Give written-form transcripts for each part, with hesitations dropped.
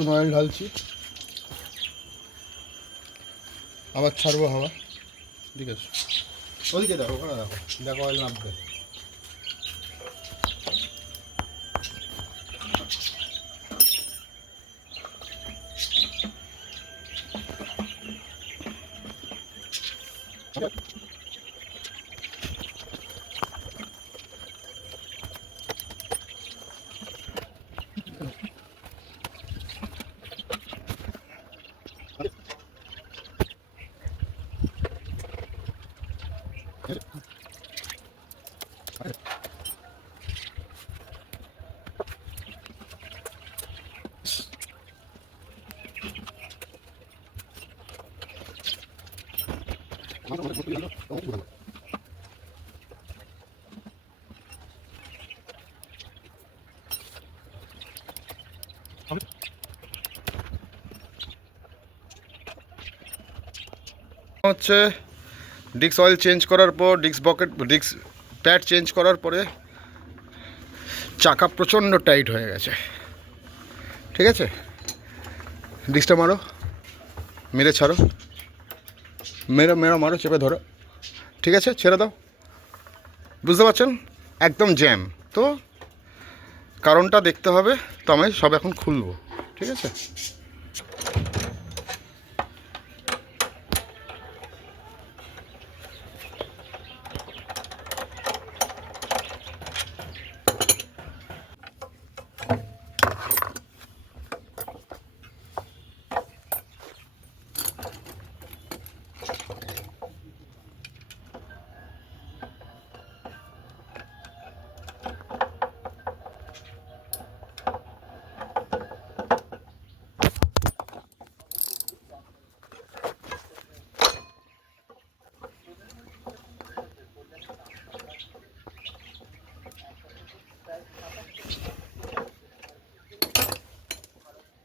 নতুন অয়েল ঢালছি, আবার ছাড়বো হাওয়া। ঠিক আছে, ওদিকে দেখো, ওখানে দেখো, দেখো অয়েল নামবে। হচ্ছে ডিস্ক অয়েল চেঞ্জ করার পর, ডিস্ক প্যাড চেঞ্জ করার পরে চাকা প্রচণ্ড টাইট হয়ে গেছে। ঠিক আছে, ডিস্কটা মারো, মেরে ছাড়ো, মারো, চেপে ধরো। ঠিক আছে, ছেড়ে দাও। বুঝতে পারছেন, একদম জ্যাম। তো কারণটা দেখতে হবে, তো আমি সব এখন খুলবো। ঠিক আছে,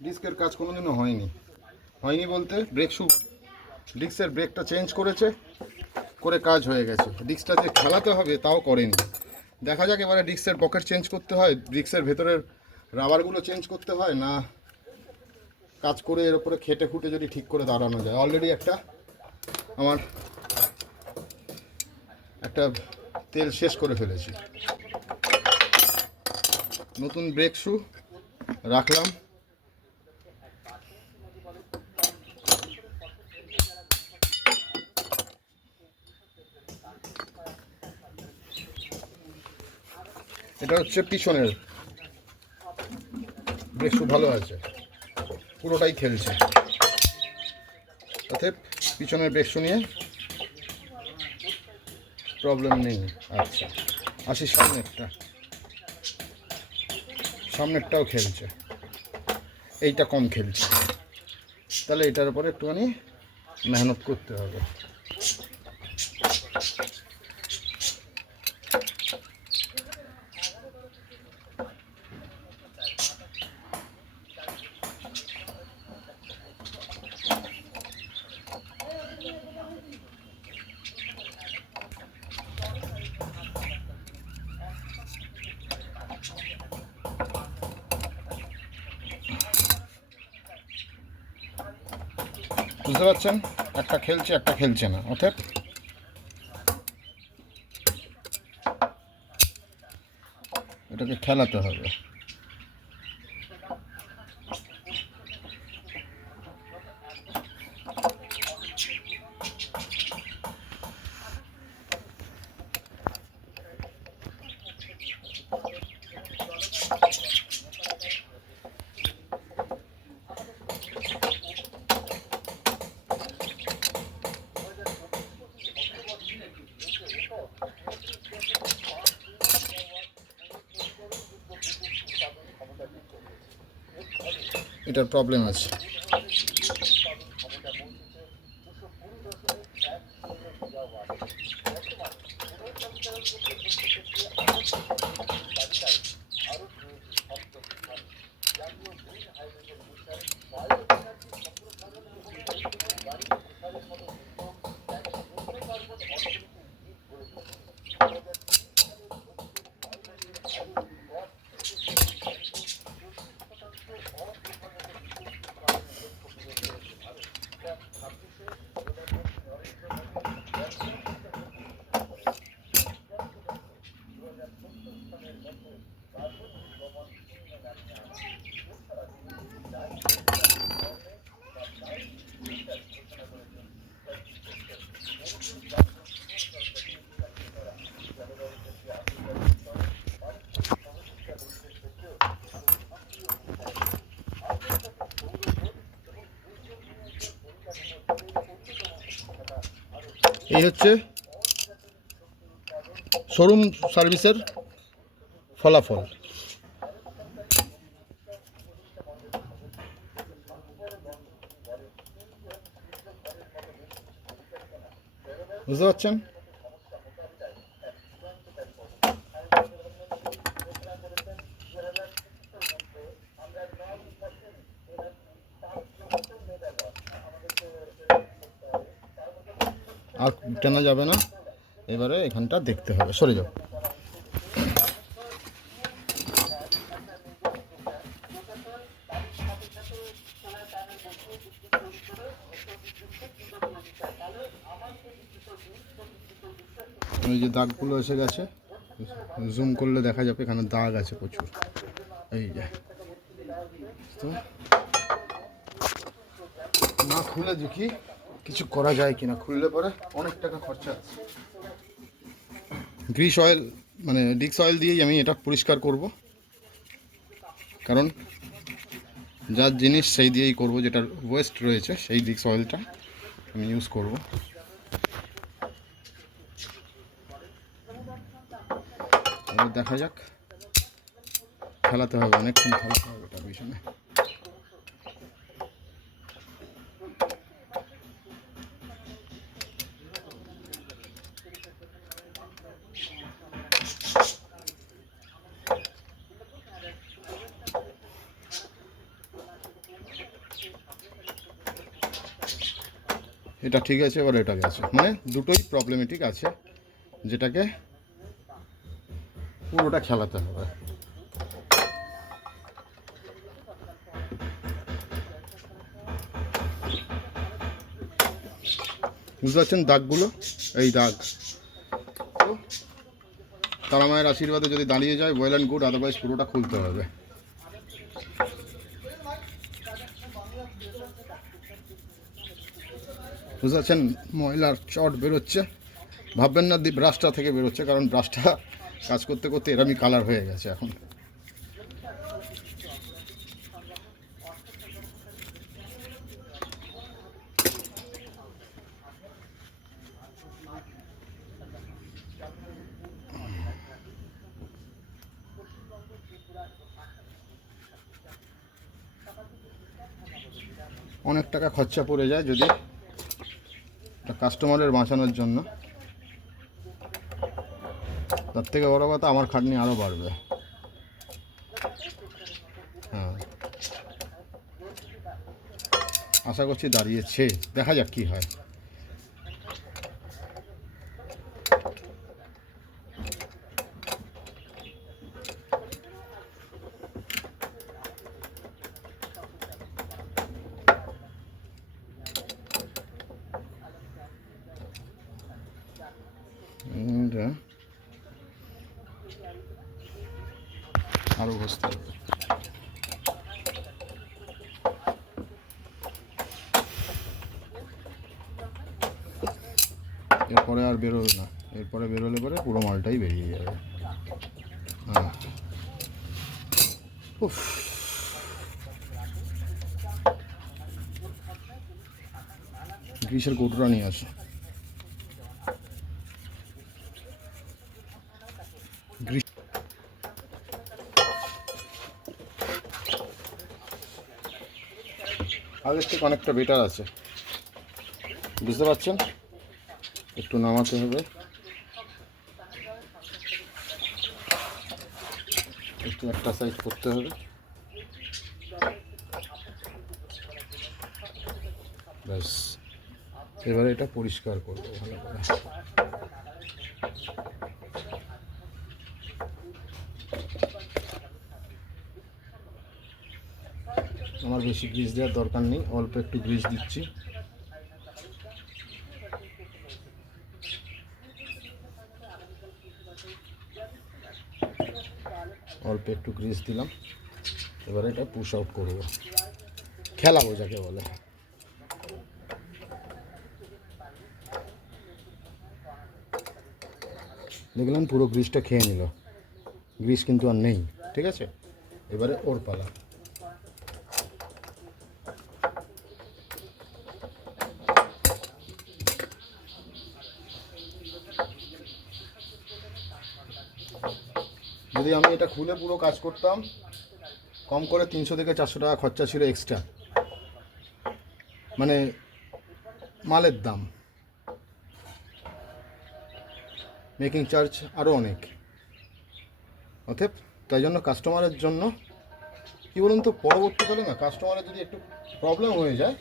ডিস্কের কাজ কোনোদিনও হয়নি বলতে ডিস্কের ব্রেকটা চেঞ্জ করে কাজ হয়ে গেছে। ডিস্কটা যে খেলাতে হবে তাও করেনি। দেখা যাক এবারে ডিস্কের পকেট চেঞ্জ করতে হয়, ডিস্কের ভেতরের রাবারগুলো চেঞ্জ করতে হয় না, কাজ করে এর উপরে খেটে খুঁটে যদি ঠিক করে দাঁড়ানো যায়। অলরেডি আমার একটা তেল শেষ করে ফেলেছি। নতুন ব্রেক শু রাখলাম, এটা হচ্ছে পিছনের ব্রেক শু, ভালো আছে, পুরোটাই খেলছে। অতএব পিছনের ব্রেক শু নিয়ে প্রবলেম নেই। আচ্ছা, আসি সামনেরটাও খেলছে, এইটা কম খেলছে, তাহলে এটার উপরে একটুখানি মেহনত করতে হবে। বুঝতে পারছেন, একটা খেলছে একটা খেলছে না, অতএব এটাকে খেলাতে হবে। এটার প্রবলেম আছে। এই হচ্ছে শোরুম সার্ভিসের ফলাফল। বুঝতে পারছেন? আর টানা যাবে না, এবারে এখানটা দেখতে হবে। সরে যাও। এই যে দাগগুলো এসে গেছে, জুম করলে দেখা যাবে এখানে দাগ আছে প্রচুর। এই যে তো না খুলে দেখি কিছু করা যায় কিনা। খুললে পরে অনেক টাকা খরচা আছে। গ্রিস অয়েল মানে ডিক্স অয়েল দিয়েই আমি এটা পরিষ্কার করব, কারণ যার জিনিস সেই দিয়েই করব। যেটার ওয়েস্ট রয়েছে সেই ডিক্স অয়েলটা আমি ইউজ করব। এবার দেখা যাক, খেলাতে হবে, অনেকক্ষণ খেলাতে হবে এটার পিছনে। এটা ঠিক আছে, এবার এটা গেছে, মানে দুটোই প্রবলেমেটিক আছে, যেটাকে পুরোটা খেলাতে হবে। বুঝতে পারছেন দাগগুলো? এই দাগ তারা মায়ের আশীর্বাদে যদি দাঁড়িয়ে যায় ওয়েল অ্যান্ড গুড, আদারওয়াইজ পুরোটা খুলতে হবে। বুঝতে পারছেন? ময়লার চট বেরোচ্ছে, ভাববেন না ব্রাশটা থেকে বেরোচ্ছে, কারণ ব্রাশটা কাজ করতে করতে এরমই কালার হয়ে গেছে এখন। অনেক টাকা খরচা পড়ে যায় যদি কাস্টমারের বাঁচানোর জন্য। তার থেকে বড় কথা, আমার খাটনি আরও বাড়বে। হ্যাঁ, আশা করছি দাঁড়িয়েছে, দেখা যাক কী হয়। আরও ঘষতে হবে। এরপরে আর বেরোবে না, এরপরে বেরোলে পরে পুরো মালটাই বেরিয়ে যাবে। হ্যাঁ, উফ, গ্রিসের কৌটোটা নিয়ে আসে। গ্রিস আগের থেকে অনেকটা বেটার আছে, বুঝতে পারছেন? একটু নামাতে হবে, একটু একটা সাইড করতে হবে, ব্যাস। এবারে এটা পরিষ্কার করবো ভালো করে। আমার বেশি গ্রিস দেওয়ার দরকার নেই, অল্প একটু গ্রিস দিচ্ছি। অল্প একটু গ্রিস দিলাম, এবারে এটা পুশ আউট করবো, খেলাবো যাকে বলে। দেখলেন পুরো গ্রিসটা খেয়ে নিল, গ্রিস কিন্তু আর নেই। ঠিক আছে, এবারে ওর পালা। যদি আমি এটা খুলে পুরো কাজ করতাম কম করে 300 থেকে 400 টাকা খরচা ছিল এক্সট্রা, মানে মালের দাম, মেকিং চার্জ আরও অনেক। অতএব তাই জন্য কাস্টমারের জন্য কী বলুন তো, পরবর্তীকালে না কাস্টমারের যদি একটু প্রবলেম হয়ে যায়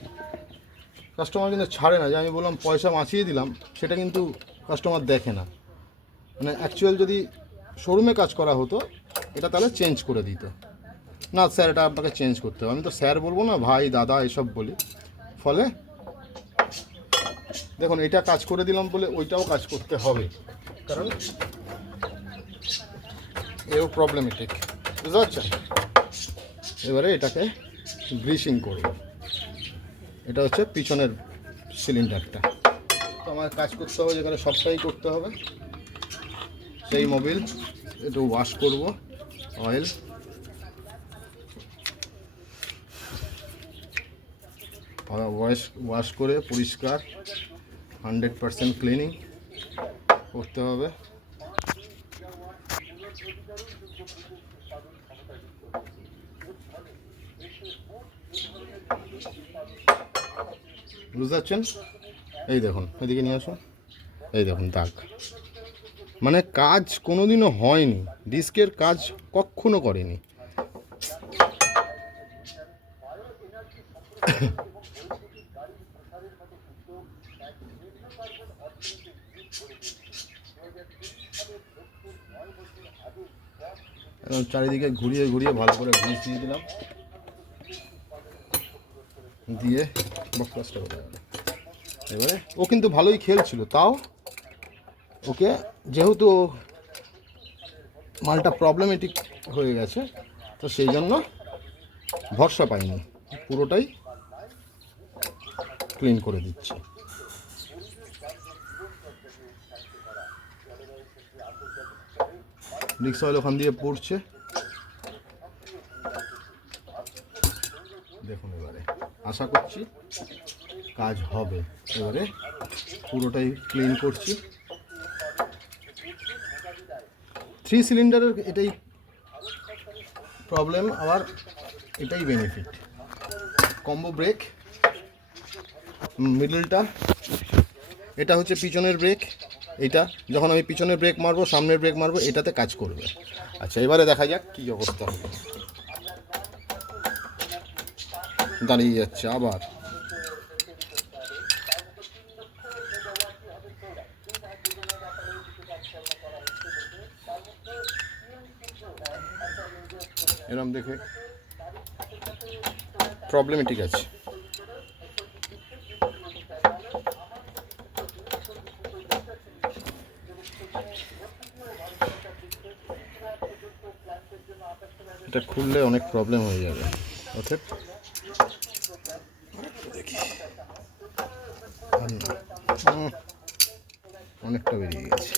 কাস্টমার কিন্তু ছাড়ে না, যে আমি বললাম পয়সা বাঁচিয়ে দিলাম, সেটা কিন্তু কাস্টমার দেখে না। মানে অ্যাকচুয়াল যদি শোরুমে কাজ করা হতো এটা তাহলে চেঞ্জ করে দিত, না স্যার এটা আপনাকে চেঞ্জ করতে হবে, আমি তো স্যার বলবো না, ভাই দাদা এসব বলি। ফলে দেখুন এটা কাজ করে দিলাম বলে ওইটাও কাজ করতে হবে, কারণ এও প্রবলেমেটিক, বুঝতে পারছেন। এবারে এটাকে গ্রিসিং করব, এটা হচ্ছে পিছনের সিলিন্ডারটা। তো আমার কাজ করতে হবে, যেখানে সবটাই করতে হবে। সেই মোবিল একটু ওয়াশ করব, অয়েল ওয়াশ করে পরিষ্কার 100% ক্লিনিং করতে হবে। বুঝতে পারছেন? এই দেখুন, এদিকে নিয়ে আসুন, এই দেখুন দাগ, মানে কাজ কোনোদিনও হয়নি, ডিস্কের কাজ কখনো করেনি। চারিদিকে ঘুরিয়ে ঘুরিয়ে ভালো করে গ্রিস দিয়ে দিলাম, দিয়ে বক্সটা করে এবারে ও কিন্তু ভালোই খেলছিল, তাও ওকে যেহেতু মালটা প্রবলেমেটিক হয়ে গেছে তো সেই জন্য ভরসা পাইনি, পুরোটাই ক্লিন করে দিচ্ছি। ডিক্স অয়েল ওখান দিয়ে পড়ছে, দেখুন। এবারে আশা করছি কাজ হবে। এবারে পুরোটাই ক্লিন করছি। 3 সিলিন্ডারের এটাই প্রবলেম, আবার এটাই বেনিফিট। কম্বো ব্রেক, মিডলটা এটা হচ্ছে পিছনের ব্রেক, এটা যখন আমি পিছনের ব্রেক মারবো সামনের ব্রেক মারবো এটাতে কাজ করবে। আচ্ছা এবারে দেখা যাক কী অবস্থা হবে। দাঁড়িয়ে যাচ্ছে আবার, এরকম দেখে প্রবলেমেটিক আছে। এটা খুললে অনেক প্রবলেম হয়ে যাবে। ওকে দেখি, অনেকটা বেরিয়ে গেছে।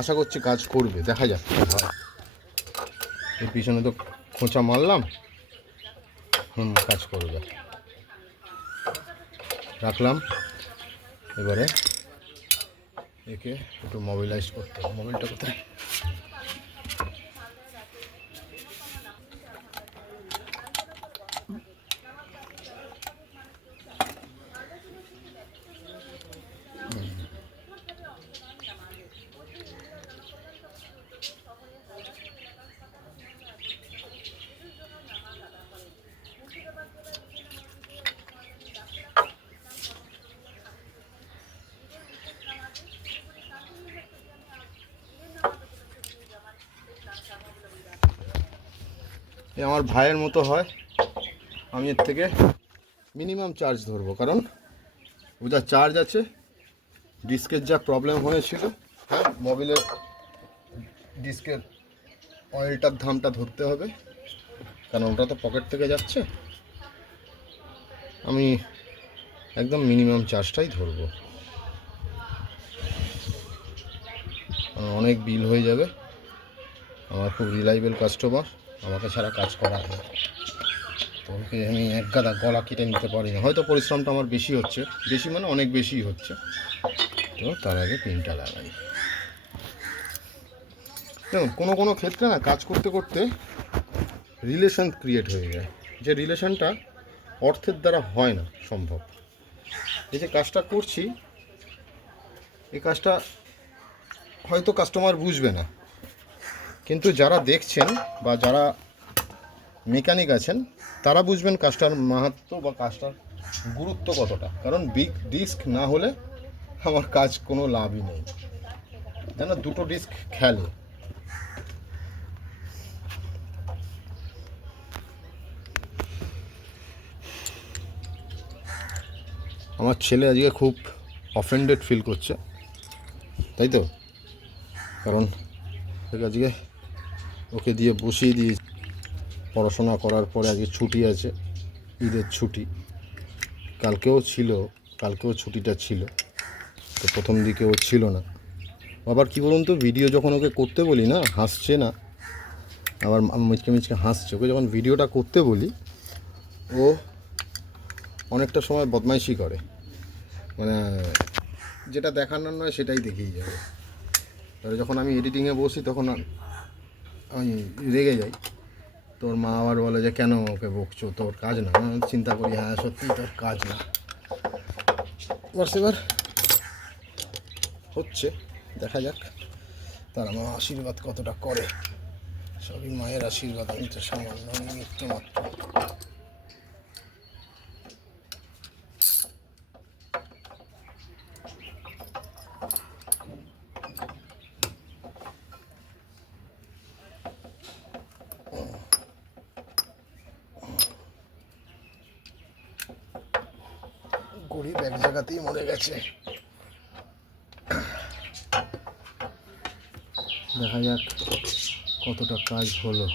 আশা করছি কাজ করবে, দেখা যাক কি হয়। এর পিছনে তো খোঁচা মারলাম, কাজ করবে। রাখলাম, এবারে একে একটু মোবিলাইজ করতে হবে। মোবিলটা কোথায়? এ আমার ভাইয়ের মতো হয়, আমি এর থেকে মিনিমাম চার্জ ধরবো, কারণ ও যা চার্জ আছে, ডিস্কের যা প্রবলেম হয়েছিল, হ্যাঁ মোবিলের ডিস্কের অয়েলটার দামটা ধরতে হবে, কারণ ওটা তো পকেট থেকে যাচ্ছে। আমি একদম মিনিমাম চার্জটাই ধরবো, অনেক বিল হয়ে যাবে। আমার খুব রিলায়েবল কাস্টমার, আমাকে ছাড়া কাজ করা হয় না, তো ওকে আমি এক গাদা গলা কেটে নিতে পারি না। হয়তো পরিশ্রমটা আমার বেশি হচ্ছে, বেশি মানে অনেক বেশি হচ্ছে, তো তার আগে পিনটা লাগাই। দেখুন কোনো কোনো ক্ষেত্রে না কাজ করতে করতে রিলেশন ক্রিয়েট হয়ে যায়, যে রিলেশনটা অর্থের দ্বারা হয় না সম্ভব। এই যে কাজটা করছি, এই কাজটা হয়তো কাস্টমার বুঝবে না, কিন্তু যারা দেখছেন বা যারা মেকানিক আছেন তারা বুঝবেন কাজটার মাহাত্ম্য বা কাজটার গুরুত্ব কতটা। কারণ বিগ ডিস্ক না হলে আমার কাজ কোনো লাভই নেই, যেন দুটো ডিস্ক খেলে। আমার ছেলে আজকে খুব অফেন্ডেড ফিল করছে, তাই তো? কারণ আজকে ওকে দিয়ে বসিয়ে দিয়েছি, পড়াশোনা করার পরে আজকে ছুটি আছে, ঈদের ছুটি। কালকেও ছুটিটা ছিল, তো প্রথম দিকে ও ছিল না। আবার কী বলুন তো, ভিডিও যখন ওকে করতে বলি না, হাসছে না, আবার মিচকে মিচকে হাসছে। ওকে যখন ভিডিওটা করতে বলি, ও অনেকটা সময় বদমাইশি করে, মানে যেটা দেখানোর নয় সেটাই দেখিয়ে যাবে। এবারে যখন আমি এডিটিংয়ে বসি তখন আমি রেগে যাই, তোর মা আবার বলে যে কেন ওকে বকছো, তোর কাজ না। চিন্তা করি হ্যাঁ সত্যিই তোর কাজ না। এবার হচ্ছে, দেখা যাক তার আমার আশীর্বাদ কতটা করে। সবই মায়ের আশীর্বাদ, আমি তো সামান্য নিমিত্ত মাত্র। গরিব এক জায়গাতেই মরে গেছে। দেখা যাক কতটা কাজ হলো।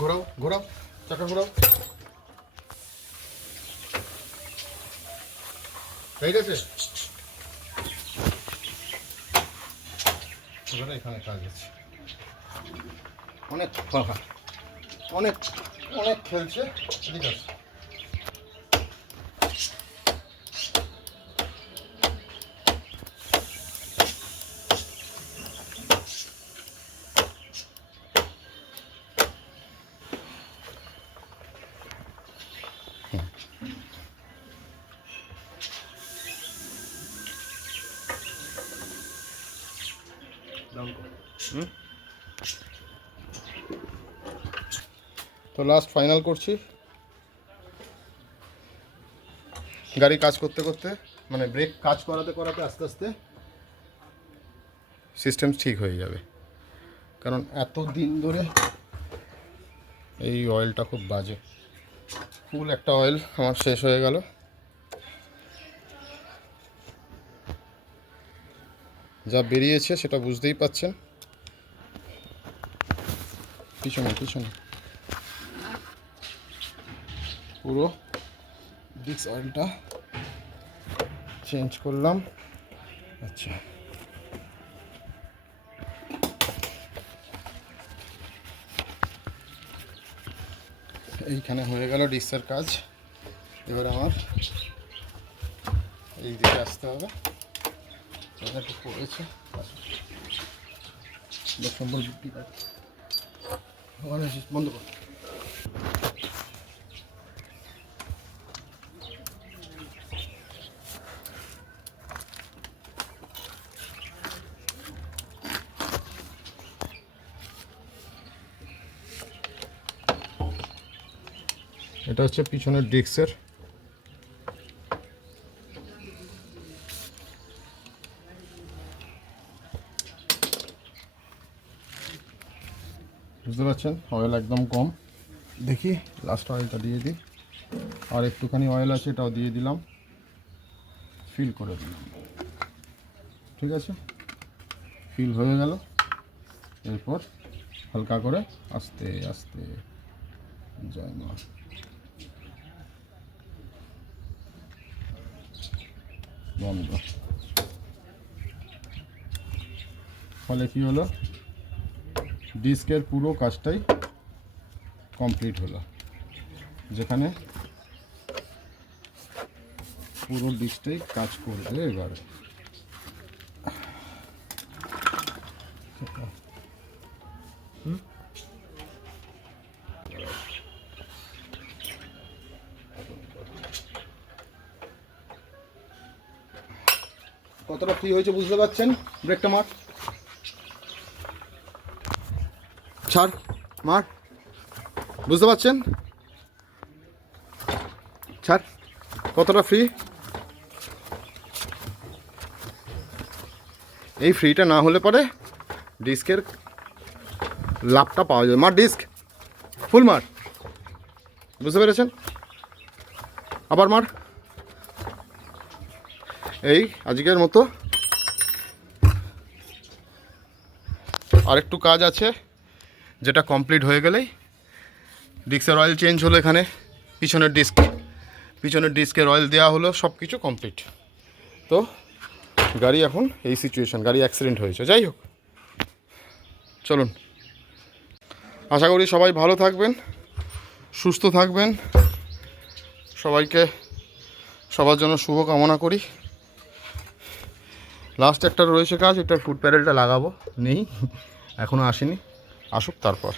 ঘোরাও ঘোরাও, চাকা ঘোরাও। ঠিক আছে, এখানে কাজ আছে। অনেক ফাঁকা, অনেক অনেক খেলছে। ঠিক আছে, তো লাস্ট ফাইনাল করছি। গাড়ি কাজ করতে করতে মানে ব্রেক কাজ করাতে করাতে আস্তে আস্তে সিস্টেম ঠিক হয়ে যাবে, কারণ এত দিন ধরে এই অয়েলটা খুব বাজে। ফুল একটা অয়েল আমার শেষ হয়ে গেল। যা বেরিয়েছে সেটা বুঝতেই পাচ্ছেন। পিছনে পিছনে পুরো ডিক্স অয়েলটা চেঞ্জ করলাম। আচ্ছা, এইখানে হয়ে গেল ডিক্সের কাজ। এবার আমার এই দিকে আসতে হবে। একটু পড়েছে বন্ধ কর। এটা হচ্ছে পিছনের ডিস্কের বুঝতে পারছেন, অয়েল একদম কম। দেখি লাস্ট অয়েলটা দিয়ে দিই, আর একটুখানি অয়েল আছে এটাও দিয়ে দিলাম, ফিল করে দিলাম। ঠিক আছে, ফিল হয়ে গেল। এরপর হালকা করে আস্তে আস্তে জয় মা। বন্ধ। ফলে কি হলো, ডিস্কের পুরো কাজটাই কমপ্লিট হলো, যেখানে পুরো ডিস্কটাই কাজ করবে। এবার কতটা ফ্রি হয়েছে বুঝতে পারছেন। ব্রেকটা মার, ছাড়, মার, বুঝতে পারছেন, ছাড়, কতটা ফ্রি। এই ফ্রিটা না হলে পরে ডিস্কের লাভটা পাওয়া যাবে। মার ডিস্ক, ফুল মার, বুঝতে পেরেছেন, আবার মার। এই আজকের মতো আরেকটু কাজ আছে, যেটা কমপ্লিট হয়ে গেলেই ডিস্কের অয়েল চেঞ্জ হলো। এখানে পিছনের ডিস্কের অয়েল দেওয়া হলো, সব কিছু কমপ্লিট। তো গাড়ি এখন এই সিচুয়েশান, গাড়ি অ্যাক্সিডেন্ট হয়েছে। যাই হোক, চলুন, আশা করি সবাই ভালো থাকবেন, সুস্থ থাকবেন। সবাইকে সবার জন্য শুভ কামনা করি। লাস্ট একটা রয়েছে কাজ, এটা ফুট প্যাডেলটা লাগাবো, নেই এখনও আসেনি, আসুক তারপর।